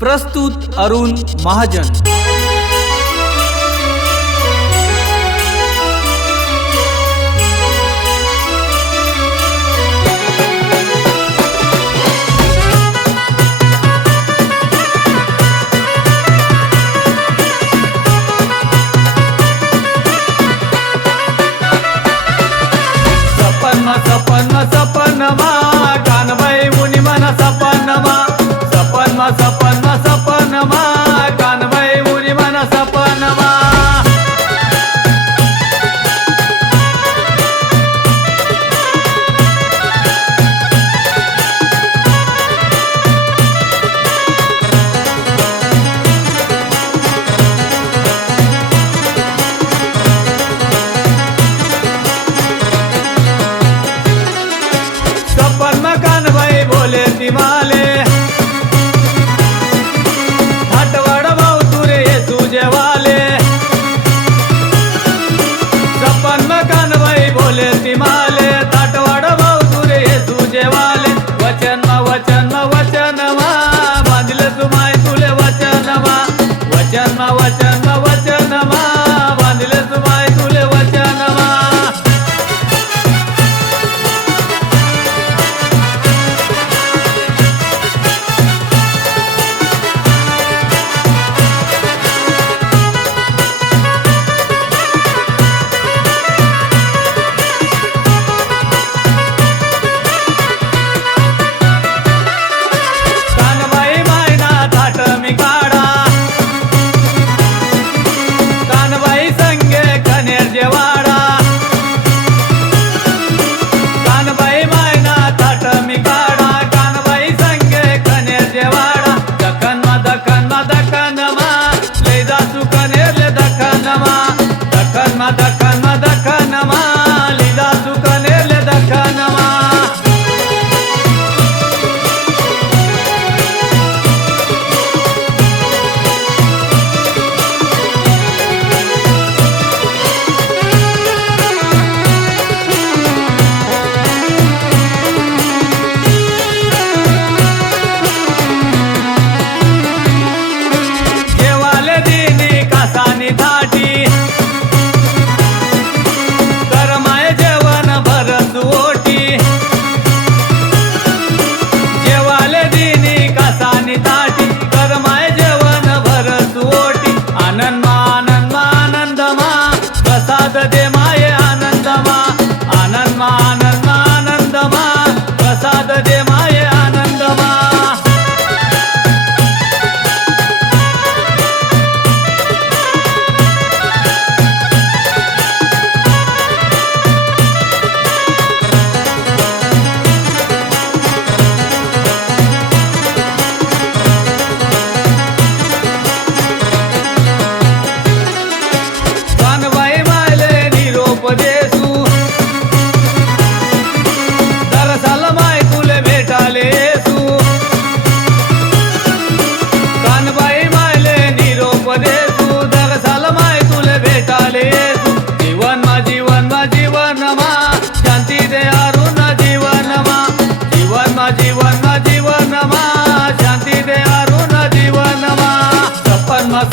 प्रस्तुत अरुण महाजन। सपनमा सपनमा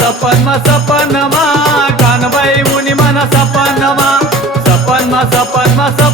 सपन सपन मा कानबाई मुनी मना सपन मा सपन मा सपन मा सपन